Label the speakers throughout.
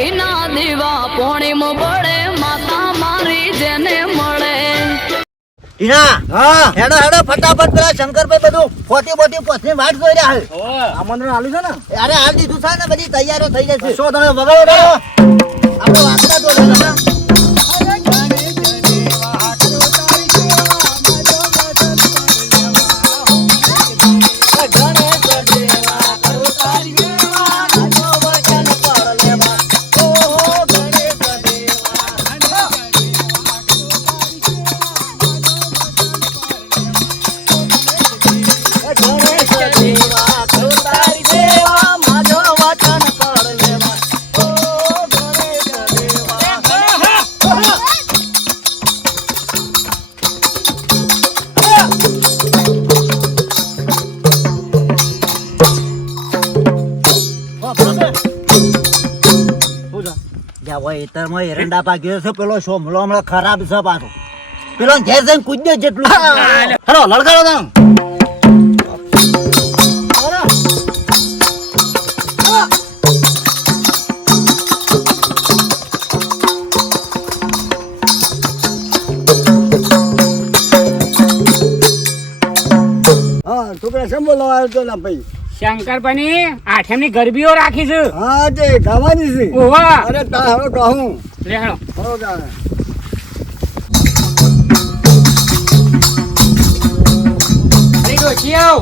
Speaker 1: ઘીના દીવા પોણીમાં પડે માતા મારી જેને મળે.
Speaker 2: ઈના
Speaker 3: હા.
Speaker 2: હેડો હેડો ફટાફટ પેલા શંકરભાઈ બધું ફોટી ફોટી પછી વાટ જોઈ રહ્યા છે.
Speaker 3: આમંત્રણ આલ્યું છે ને?
Speaker 2: અરે હાલ દીધું છે ને બધી તૈયારો થઈ જશે.
Speaker 3: શું તમે વગાડો
Speaker 2: આપણે વાગતા તો હોય એતરમાં એરંડા પાક્યો છે પેલો સોમલો હમણાં ખરાબ છે પાછો. પેલો ઘેર જઈને કૂદજો જેટલું.
Speaker 3: હેલો લડકાડો તમે. છોકરા શેમ બોલાવા આવ્યો તો ના ભાઈ?
Speaker 4: શંકરભાઈ આઠમની ગરબીઓ રાખી છે.
Speaker 3: હા તે ગાવાની છે.
Speaker 4: ઓવા
Speaker 3: અરે તા હવે કહું.
Speaker 4: લેહણો
Speaker 3: હો ગાવે
Speaker 4: અરે ડોશી આવ.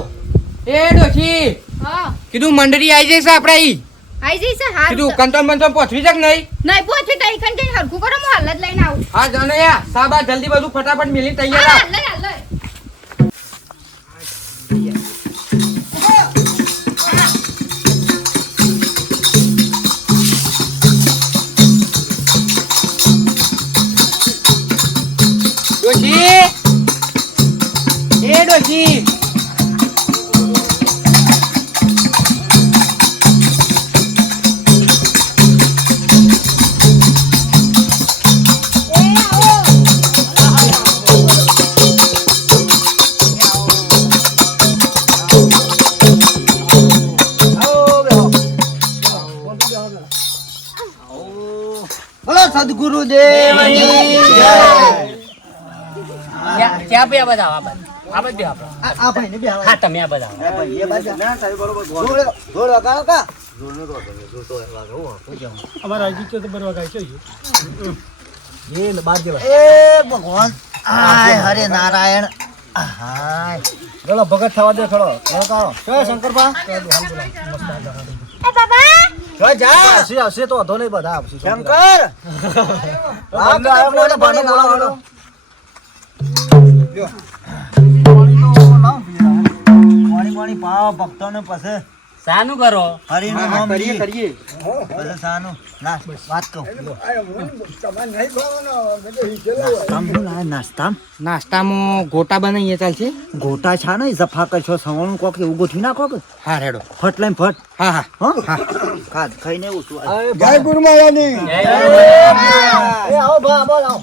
Speaker 4: એ ડોશી.
Speaker 5: હા.
Speaker 4: કીધું મંડળી આવી જશે આપણે ઈ.
Speaker 5: આવી જઈશ હા.
Speaker 4: કીધું કંટન બંટન પહોંચવી છે નહીં?
Speaker 5: નહીં પહોંચવી તઈ જઈને હરખું કરો હું હાલ જ લઈને આવું
Speaker 4: હા જાનો યા. સાબા જલ્દી બધું ફટાફટ મિલી
Speaker 5: હા,
Speaker 4: તૈયાર
Speaker 5: હાલ લઈ હાલ
Speaker 4: એ ડોશી
Speaker 2: બોલો સદગુરુ દેવની જય
Speaker 4: ક્યાં પે બધા આ બધા આ
Speaker 2: આ આ ભાઈને બે
Speaker 4: હા તમે આ બધા.
Speaker 2: આ ભાઈ એ બાજુ જોડ જોડ વગાડો કા?
Speaker 3: અમારા હજી તો બરવા ગાય છે એ ને બાર જેવા.
Speaker 2: એ ભગવાન. આય હરે નારાયણ. હાય
Speaker 3: ચલો ભગત થવા દે થોડો.
Speaker 5: એ બાબા.
Speaker 2: જા
Speaker 3: આવશે આવશે તો નહીં બધા આવશે
Speaker 2: શંકર. આ બોલે
Speaker 3: બોલે
Speaker 2: પાણી પાણી પાણી ભક્તોને પછી
Speaker 4: સાનું કરો.
Speaker 2: હરિનું નામ
Speaker 4: કરીએ કરીએ.
Speaker 2: પછી સાનું. ના વાત કહું. નાસ્તામાં
Speaker 4: ગોટા બનાવીએ ચાલશે
Speaker 2: ગોટા છા ને સફા કરશો સવાનું કોક એવું ગોઠવી નાખો કે?
Speaker 4: હા રેડો.
Speaker 2: ફટ લઈને ફટ.
Speaker 4: હા હા.
Speaker 2: હા? ખાદ ખાઈને એવું
Speaker 3: જય ગુરુ મહારાજની
Speaker 2: આવો ભા બોલ આવો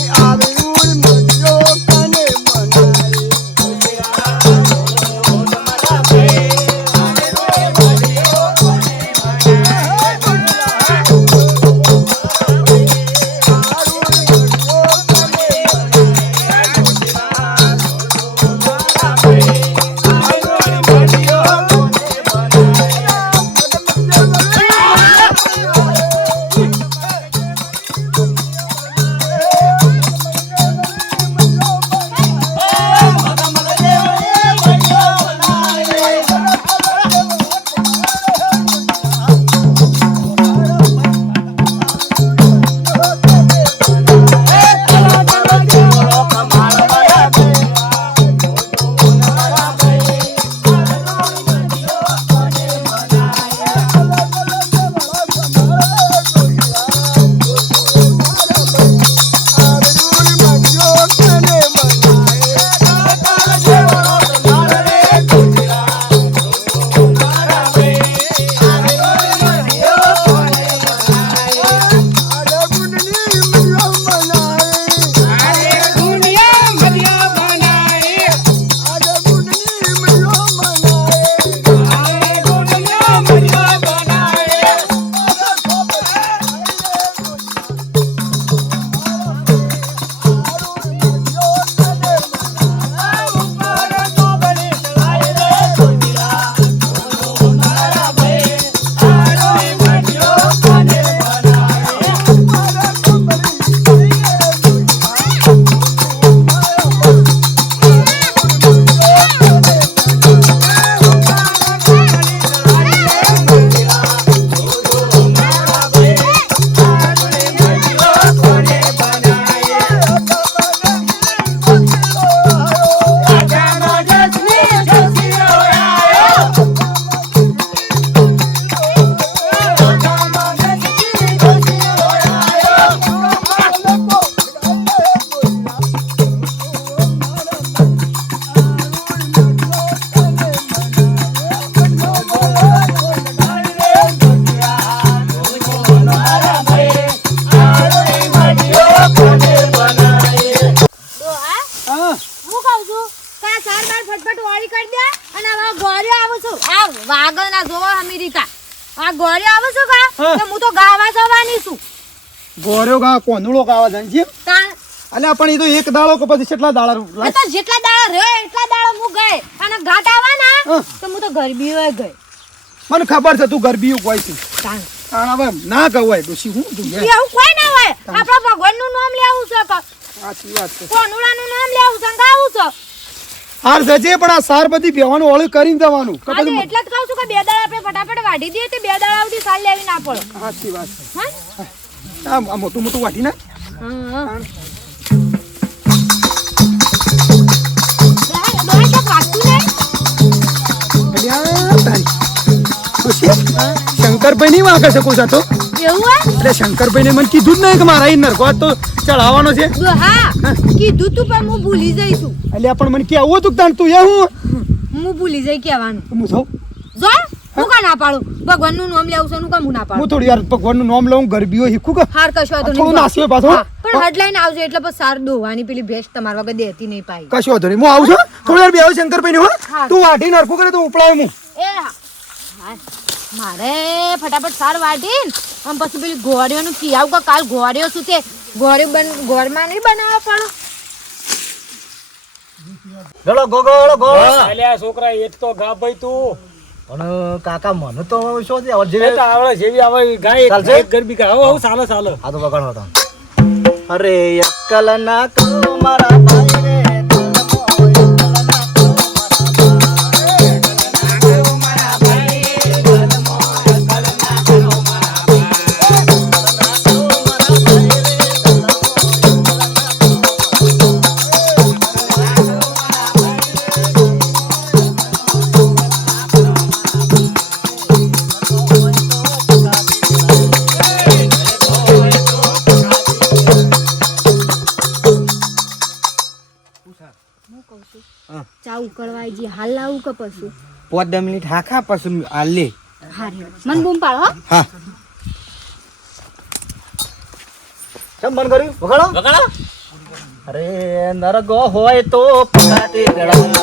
Speaker 6: કોનુળો કાવા જાય છે અલ્યા પણ એ તો એક દાડો કે પછી કેટલા દાડા
Speaker 5: તો જેટલા દાડા રહ્યો એટલા દાડા હું ગઈ. અને ઘાટ આવવાના. તો હું તો ગરબી હોય ગઈ.
Speaker 6: મને ખબર છે તું ગરબી હોય છે.
Speaker 5: તાણ.
Speaker 6: હવે ના કહેવાય ડોશી હું તું
Speaker 5: એ આવું કોઈ ના હોય. આપણા ભગવાનનું નામ લેવું છે
Speaker 6: સાચી વાત છે.
Speaker 5: કોનુડાનું નામ લેવું છે ગાવું છે.
Speaker 6: હાર જજે પણ આ સાર બધી બેવાનું ઓળું કરીને દેવાનું
Speaker 5: એટલે જ કહું છું કે બે દાડા આપણે ફટાફટ વાઢી દઈએ તે બે દાડા સુધી સાલ લેવી ના પડે.
Speaker 6: સાચી વાત છે.
Speaker 5: હા?
Speaker 6: આ મોટું મોટું વાટી ના શંકરભાઈ નહીં? વાગે છે? કોઈ
Speaker 5: તો?
Speaker 6: એટલે શંકરભાઈ ને મને કીધું જ નહીં કે મારા નરકો તો ચડાવવાનો છે.
Speaker 5: કીધું તું પણ હું ભૂલી જઈશું
Speaker 6: એટલે પણ મને કેવું હતું તું એ હું?
Speaker 5: હું ભૂલી જઈ કહેવાનું.
Speaker 6: હું જાઉં.
Speaker 5: જો. હું કા ના પાડું? ભગવાનનું નામ લેવું છે હું કામ હું ના
Speaker 6: હું થોડી યાર ભગવાનનું નામ લઉં ગરબીઓ હીખું કે?
Speaker 5: હાર કશો તો
Speaker 6: થોડું નાસ્યો પાછો.
Speaker 5: પણ હેડલાઈન આવજો એટલે બસ સાર દોવાની પેલી ભેંસ તમાર વગર દેતી નહીં પાઈ.
Speaker 6: કશો તો નહીં હું આવું છું થોડી યાર બેવ શંકરભાઈ ને
Speaker 5: હો?
Speaker 6: તું વાટી નરખું કરે તો ઉપડાવ હું?
Speaker 5: એ. મારે ફટાફટ સાર વાટીન આમ પછી પેલી ગોળીઓનું કિયાવ કે કાલ ગોળીઓ શું તે ગોળી બન ગોળમાં નહીં બનાવો પણ
Speaker 3: ગળો ગોગળો ગોળો
Speaker 6: છોકરા એક તો ગા ભાઈ તું.
Speaker 3: પણ કાકા મને તો શું છે જે
Speaker 6: આવડે જેવી આવે ગાય
Speaker 3: ચાલશે?
Speaker 6: ગરબી ગાય. આવો ચાલો ચાલો
Speaker 3: આ તો વગાડો હતો અરે અક્કલ ના કરો મારા ભાઈ
Speaker 5: ઉકળવાય જી હાલ લાવું કે પછી
Speaker 7: પોત દસ મિનિટ હાખા પછી હાલે
Speaker 5: હારે. મન બૂમ પાડો હા.
Speaker 3: કેમ બંધ કર્યું? વગાડો.
Speaker 7: વગાડો.
Speaker 3: અરે નરગો હોય તો પકાતી ગળા
Speaker 7: તું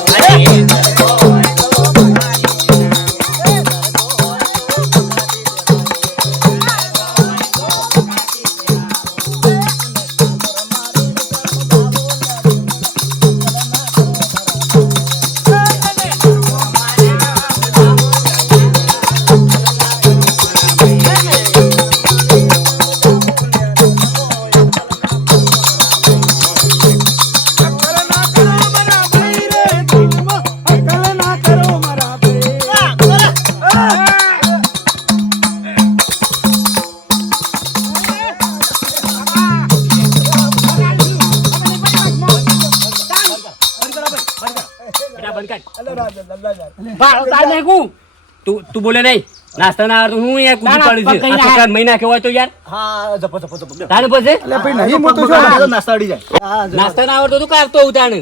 Speaker 7: તું તું બોલે નહીં નાસ્તા ના આવે હું યાર કૂદી પડ્યું છે આ છોકરા મહિના કેવાય તો યાર
Speaker 3: હા જપો જપો જપો
Speaker 7: તારે પછી
Speaker 6: એટલે ભાઈ નહીં મોટો છો
Speaker 3: નાસ્તા અડી જાય હા,
Speaker 7: નાસ્તા ના આવડતો તું કાઢતો ઉતાણ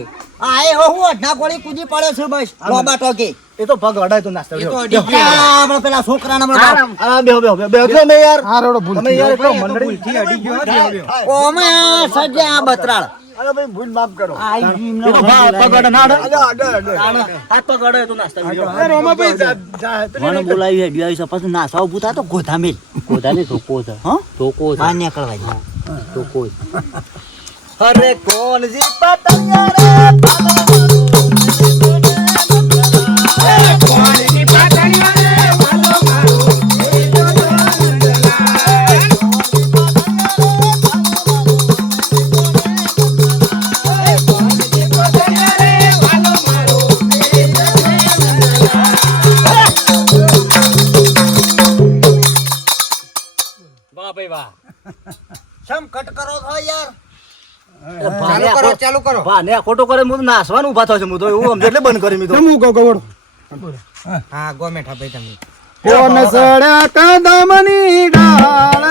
Speaker 3: આ એ હું અઢના કોળી કુદી પડે છે બસ લોબા ટોકે એ તો પગ અડાય તો નાસ્તા અડી તો આપણે પેલા છોકરાના હમણાં આ બેહો બેહો બેહો તો મે યાર
Speaker 6: હા રોડો ભૂલ
Speaker 3: તમે યાર એકલો મંડળી
Speaker 6: થી અડી ગયો.
Speaker 3: ઓમે સજ્જા આ બતરાળ
Speaker 6: અરે ભાઈ ભૂલ માફ કરો.
Speaker 3: ભા પગ અડે ના? હાથ પગ અડે તો નાસ્તા
Speaker 6: અરે રોમાભાઈ ભાઈ જા-
Speaker 3: મને બોલાવી હે આવી છે પછી નાસા ઉભું થાય તો ગોધા મેલ
Speaker 7: ગોધા ને ધોકો છે.
Speaker 3: હા
Speaker 7: ધોકો
Speaker 3: આ નીકળવા
Speaker 7: ધોકો
Speaker 3: અરે કોણ જી પતંગ રે કરો. ભાને ખોટો કરે હું નાસવાનું ઊભા થશે હું તો એવું સમજે એટલે બંધ કરી
Speaker 6: મીધો હું કહું
Speaker 7: હા ગોમેઠા ભાઈ તમે.
Speaker 6: કોણ સડ્યા કદમની ડાળ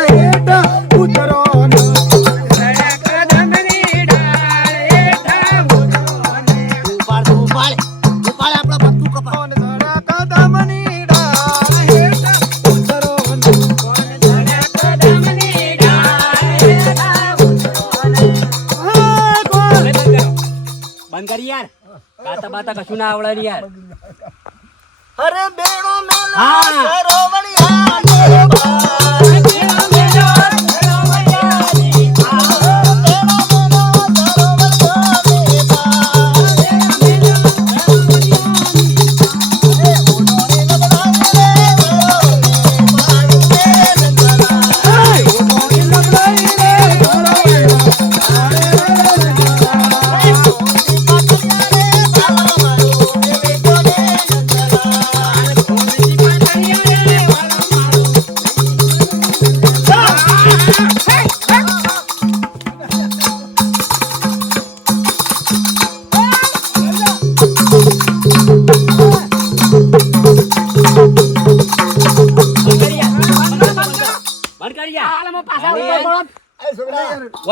Speaker 7: બાતા કશું ના આવડે યાર
Speaker 2: અરે બેડો મેલા. સરોવરિયા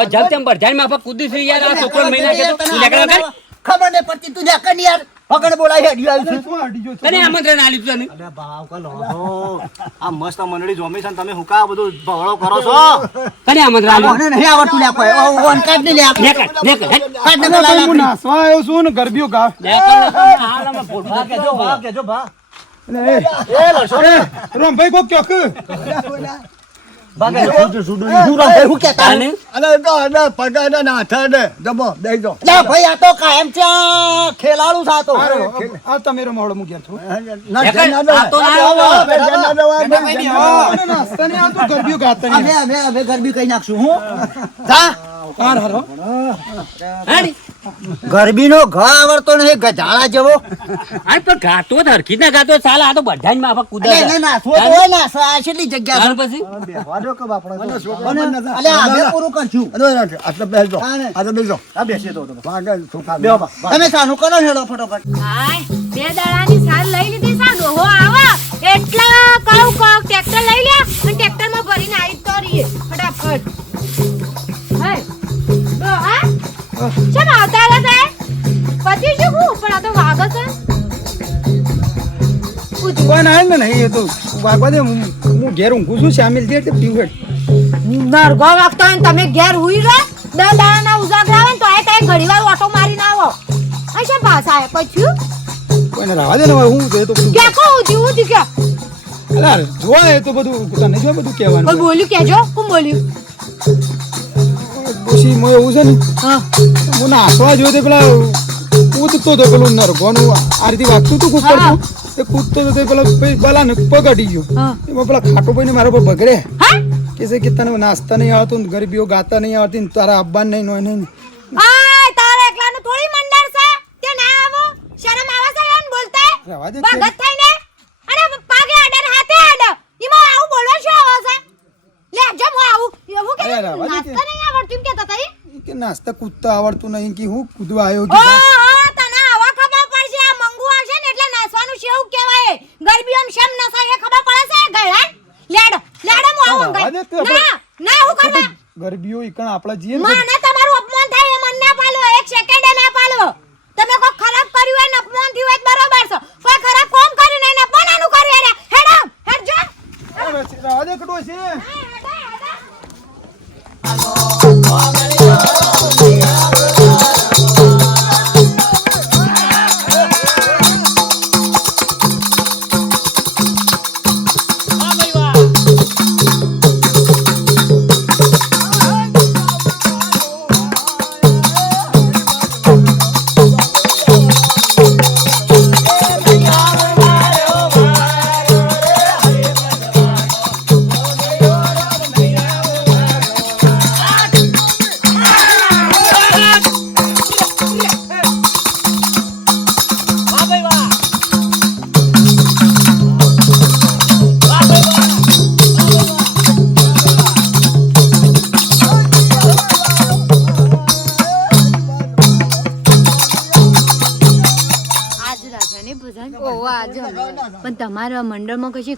Speaker 7: ઓ જબ તેમ ભરજાઈ માં આપણે કૂદી છું યાર આ છોકરો મહિના કે તું લેકડા કર
Speaker 2: ખબર ને પડતી. તું જા યાર? પકડ બોલાય હેડી આવ્યું છું.
Speaker 7: તને આમંત્રણ આલી તું તને?
Speaker 2: અરે ભાવ કો લો આ મસ્ત મંડળી જોમી છે તમે હુકા બધું ભવળો કરો છો?
Speaker 7: તને આમંત્રણ આલી
Speaker 2: મને નહીં આવડતું લે કોઈ. ઓ ઓન કાઢ ને લે
Speaker 7: નેકર હેટ.
Speaker 2: કાઢ ને
Speaker 6: અરે હું નાસવા આવ્યો છું ને ગરબીઓ ગા
Speaker 7: લે ને તને હારામાં ફોડ
Speaker 2: ભા કેજો ભા કેજો ભા
Speaker 6: એ
Speaker 2: એ લડશો
Speaker 6: એ, રોમભાઈ કોક ક્યોક
Speaker 2: ગરબી કઈ નાખશું હું જા. ગરબી નો ઘ આવડતો નહીં ગજાળા જેવો.
Speaker 7: આ પણ ગાતો જ હરખી ના ગાતો ચાલ આ તો બધા માં માફક કુદા
Speaker 2: ના ના સો તો ના નાસ આ છેલ્લી જગ્યા
Speaker 7: તાણ પછી.
Speaker 2: બાપડો અલે આ બે પૂરું કરશું. આ બેસીએ તો તમે. બેહો બા. તમે સાનું કરો હેડો ફટોફટ.
Speaker 5: હાય બે દાડાની સાલ લઈ લીધી સા ડોહો આવો. એટલા કહું કહું ટ્રેક્ટર લઈ લે અને ટ્રેક્ટરમાં ભરીને આવી તો રહીએ. ફટાફટ. ચમ આવતા હતા પતિ શું હું? પણ આ તો વાગો છે પૂછું.
Speaker 6: કોઈ ના ને નહીં એ તો વાગવા દે હું હું ઘેર ઊંઘું છું શામિલ છે એટલે પીવું હેડ.
Speaker 5: નરગો વાગતો હોય ને તમે ઘેર હુઈ રહો દસ દાડાના ઉજાગરા આવે ને તો એ કઈ ઘડી વાર ઓટો મારીને આવો. અચ્છા પાછા આયા પછી?
Speaker 6: કોઈને રાવા દે ને હું છે એ તો બધું
Speaker 5: ક્યાં કહું છું હું કે.
Speaker 6: અલા, જોવા એ તો બધું તને જો બધું કહેવાનું.
Speaker 5: બોલ્યું? કેજો કોણ બોલ્યું?
Speaker 6: પછી મોય એવું છે ને
Speaker 5: હા.
Speaker 6: હું નાસવા જોયો તે પેલા કૂદતો તો પેલું નરગોનું આ રીતે વાગતું હતું કૂદ
Speaker 5: હા.
Speaker 6: પડતું એ કૂદતો તો પેલો પેલા ને પગ અડી ગયો.
Speaker 5: હા.
Speaker 6: એમાં પેલા ખાટો ભાઈ ને મારા પર બગડે.
Speaker 5: હા?
Speaker 6: કે છે કે તને નાસ્તા નહીં આવતું ને ગરીબીઓ ગાતા નહીં આવતી ને તારા અબ્બા નહીં નોય નહીં
Speaker 5: આય એકલાનું થોડી મંડળ છે? તે ના આવો. શરમ આવે છે એમ બોલતા?
Speaker 6: રહેવા દે
Speaker 5: ભગત થઈને? અને પાગે અડર હાથે અડ ઈમાં આવું બોલવા શું આવે છે? લે જમ આવું. એવું કે
Speaker 6: અરે, રહેવા દે કે.
Speaker 5: નાસ્તા નહીં આવડતું એમ કહેતા હતા ઈ?
Speaker 6: કે નાસ્તા કૂદતા આવડતું નહીં કે હું કૂદવા આવ્યો
Speaker 5: છું
Speaker 6: કે
Speaker 5: તને આવા ખબર પડશે આ મંગુ આવશે ને એટલે નાસવાનું શેવું કહેવાય ગરબી શેમ નસાય એ ખબર પડે છે ગયડા લેડ લેડ હું આવું
Speaker 6: રહેવા દે તું
Speaker 5: અંગાઈ.
Speaker 6: આપણે.
Speaker 5: ના ના હું કરવા
Speaker 6: ગરબીઓ ઈકણ આપણા જીએ
Speaker 5: મને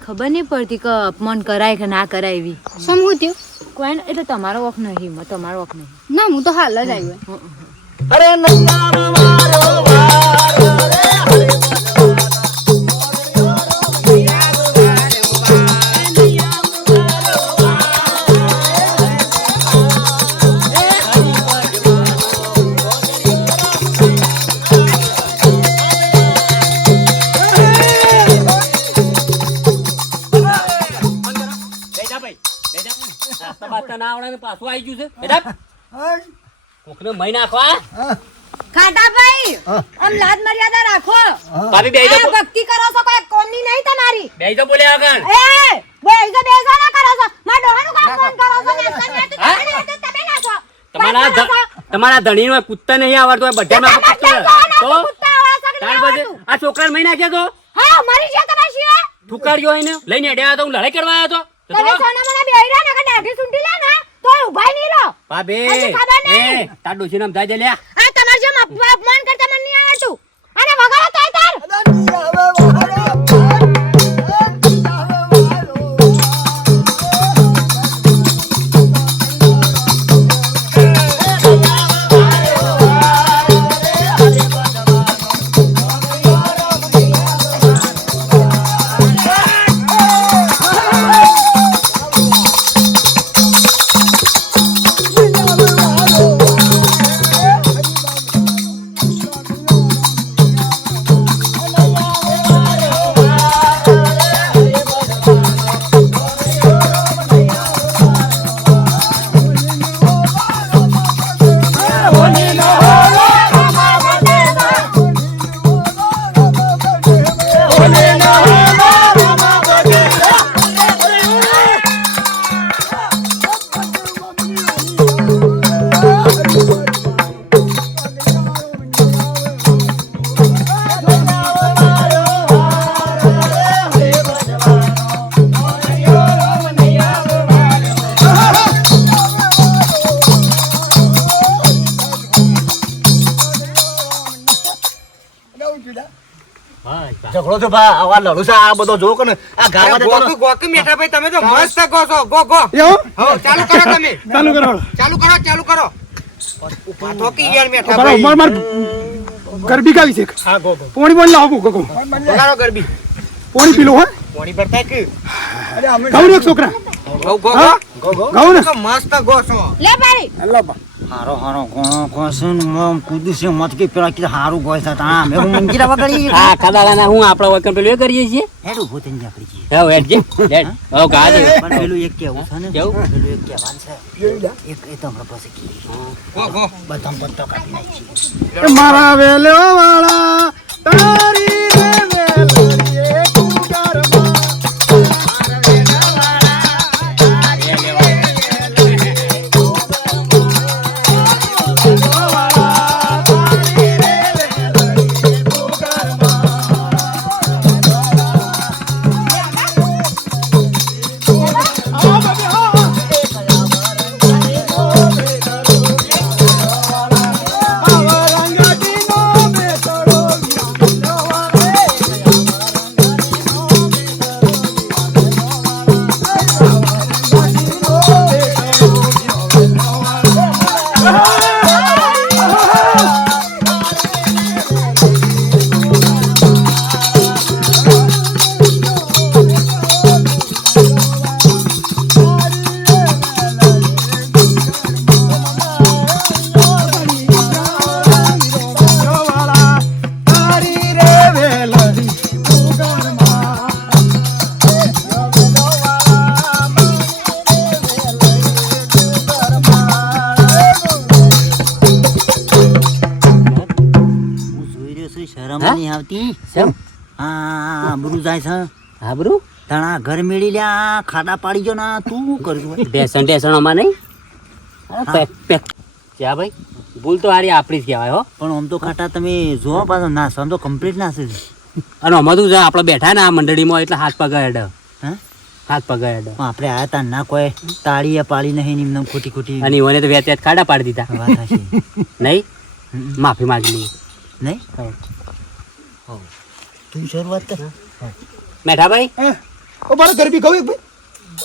Speaker 5: ખબર નહીં પડતી કે અપમાન કરાય કે ના કરાય એવી.
Speaker 8: સમ હું થયું?
Speaker 5: કોઈ ને- એટલે તમારો વખ નહીં તમારો વખ નહીં.
Speaker 8: ના હું તો હાલ જ આવ્યો
Speaker 2: અરે
Speaker 7: પાછું આવી ગયું છે? બેટા કોકને મહી નાખવા?
Speaker 5: ખાટાભાઈ આમ લાજ મર્યાદા રાખો.
Speaker 7: ભાભી બે
Speaker 5: આ ભક્તિ કરો છો કોઈ કોની નહીં તમારી.
Speaker 7: બે તો બોલે આગળ
Speaker 5: એ બેસો બેસો ના કરો છો. માં ડોહાનું કામ કોણ કરો છો? ને તમે તમે ને. તો નાખો.
Speaker 7: તમારા તમારા ધણી નો કુત્તા નહીં આવડતો હોય બધામાં કૂદતા તો? આ છોકરા મહી નાખ્યો તો?
Speaker 5: હા મારી છે તમારી શિવા
Speaker 7: ઠુકાડ્યો એને. ને લઈને અડ્યા તો હું લડાઈ કરવા આવ્યો તો? તો
Speaker 5: તમે સોના મને બેહી રહ્યા ને કે દાઢી સુંટી લે ને તો ઉભાઈ નહીં રહો.
Speaker 7: ભાભી
Speaker 5: હજી ખબર નહીં.
Speaker 7: એ તાર ડોશી નામ થાય લ્યા
Speaker 5: આ તમારે જેમ અપમાન કરતા મને નહીં આવડતું. અને વગાડો તોય તાર.
Speaker 2: ઝઘડો આવા લડું આ બધો જો ને આ ગાવા દે તો
Speaker 3: ગોકુ ગોકુ મેઠાભાઈ તમે તો મસ્ત ગો છો. ગો ગો. હો ચાલુ કરો તમે.
Speaker 6: ચાલુ કરો.
Speaker 3: ચાલુ કરો ચાલુ કરો. ઊભા થો કે યાર
Speaker 6: બરાબર
Speaker 3: મેઠાભાઈ
Speaker 6: માર માર ગરબી ગાવી છે
Speaker 3: હા ગો ગો.
Speaker 6: પોણી બોલ લાવો
Speaker 3: ગો ગરબી.
Speaker 6: પોણી પીલો હે.
Speaker 3: પોણી ભરતા કે
Speaker 6: અરે અમે છોકરા.
Speaker 3: Go go? ગો. ગો મસ્ત ગો છો.
Speaker 5: લે પાડી
Speaker 2: હારો હારો કોણ કોસન મમ કુદુ છે મત કે પેલા કે હારું ગોય છે તા મે મંગીરા વગડી
Speaker 7: આ ખાદાલાના હું આપણા વગર પેલું એ કરીએ છીએ?
Speaker 2: હેડું ભૂતન જાપડી જી
Speaker 7: હવે હેડ જે હેડ. હવે ગા દે
Speaker 2: પણ પેલું એક કેવું છે ને
Speaker 7: કેવું?
Speaker 2: પેલું એક કહેવાનું છે. એક એ તો હમણાં પછી કી
Speaker 3: ગો ગો
Speaker 2: બધા પત્તો કાઢી નાખી
Speaker 6: મારા વેલો વાળા તારી રે
Speaker 2: આવતી
Speaker 7: કેમ
Speaker 2: હા આબરૂ જાય છે.
Speaker 7: હાબરું
Speaker 2: તણા ઘર મેળી લ્યા ખાડા પાડી ગયો ના તું કરજો?
Speaker 7: ટેશન ટેશન અમાર નહીં ચા ભાઈ ભૂલ તો હારી આપણી જ કહેવાય હો.
Speaker 2: પણ આમ તો ખાટા તમે જોવો પાછો ના આમ તો કમ્પ્લીટ ના છે
Speaker 7: અને અમાર તું આપણે બેઠા ને આ મંડળીમાં એટલે હાથ પગ હેડ.
Speaker 2: હા?
Speaker 7: હાથ પગ હેડ.
Speaker 2: પણ આપણે આયા તા ના કોઈ તાળીએ પાળી નહીં ને એમને ખોટી ખોટી
Speaker 7: અને ઈવોને તો વેત વેત ખાડા પાડી દીધા.
Speaker 2: વાત
Speaker 7: નહીં? માફી માંગી લઈએ
Speaker 2: નહીં? તું શરૂઆત કર.
Speaker 7: મેઠા ભાઈ
Speaker 6: એ, ઓ મારે ગરબી કહું ભાઈ.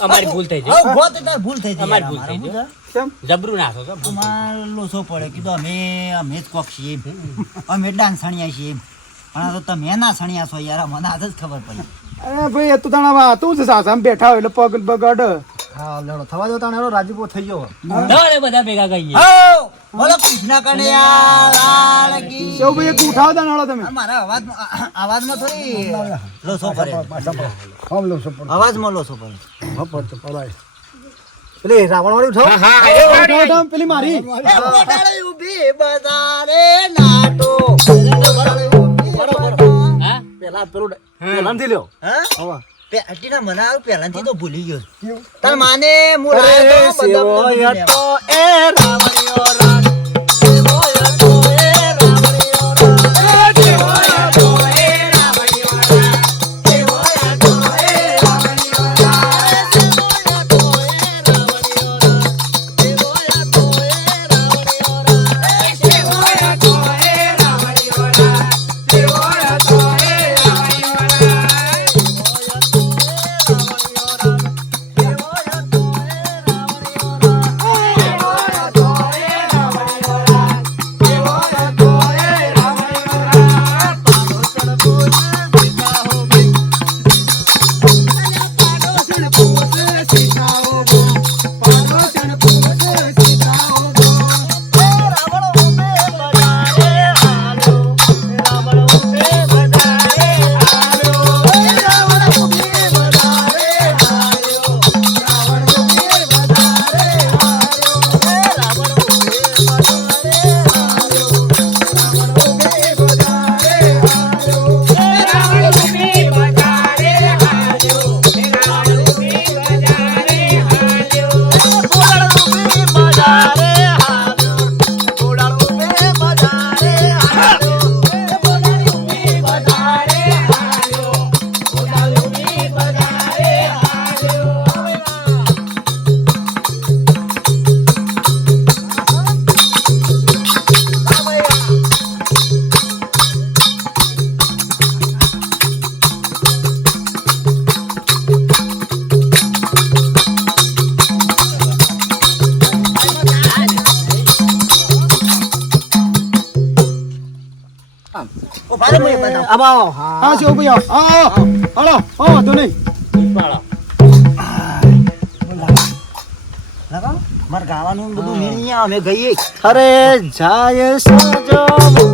Speaker 7: અમારી ભૂલ થઈ
Speaker 2: હઉ, બહુ એટલે ભૂલ થઈ જાય
Speaker 7: અમારી ભૂલ થઈ જાય.
Speaker 6: કેમ?
Speaker 7: જબરું નાખો છો
Speaker 2: અમારે લોસો પડે. કીધું અમે અમે જ કોક છીએ અમે એટલા સણિયા છીએ પણ તો તમે ના સણિયા છો યાર મને આજ જ ખબર પડી.
Speaker 6: અરે ભાઈ તું તો તાણા તું જ સાસામાં બેઠા હોય એટલે પગ બગડ.
Speaker 2: હા લડો. થવા દો તાણે રાજીપો થઈ ગયો.
Speaker 7: બધા ભેગા કહીએ.
Speaker 2: હો બોલો કૃષ્ણ
Speaker 6: કનૈયા લાલ કી. ઉઠાવ દા નળો તમે.
Speaker 2: મારા અવાજ અવાજમાં થોડી લો સો પર લો સો પર અવાજમાં લો સો પર હમ તો પડાય પેલી રાવણ વાળી ઉઠાવ.
Speaker 7: હા હા
Speaker 6: પેલી મારી.
Speaker 2: ઉઠાડી ઊભી બજારે નાટો. બરાબર.
Speaker 7: હા?
Speaker 2: પેલા પેલું પેલા નથી લ્યો.
Speaker 3: હા? હવા પેટીના મને આવ પહેલાથી તો ભૂલી ગયો. તાર માને મુરાયો બધો
Speaker 2: એ
Speaker 3: રાવણિયો રાણ. આવો.
Speaker 2: આવો હા
Speaker 6: શું ભાઈ આવો આવો હાલો ઓ વાંધો નહીં.
Speaker 2: મારે ગાવાનું બધું નહીં આવે ગઈએ. અરે જાય સજો.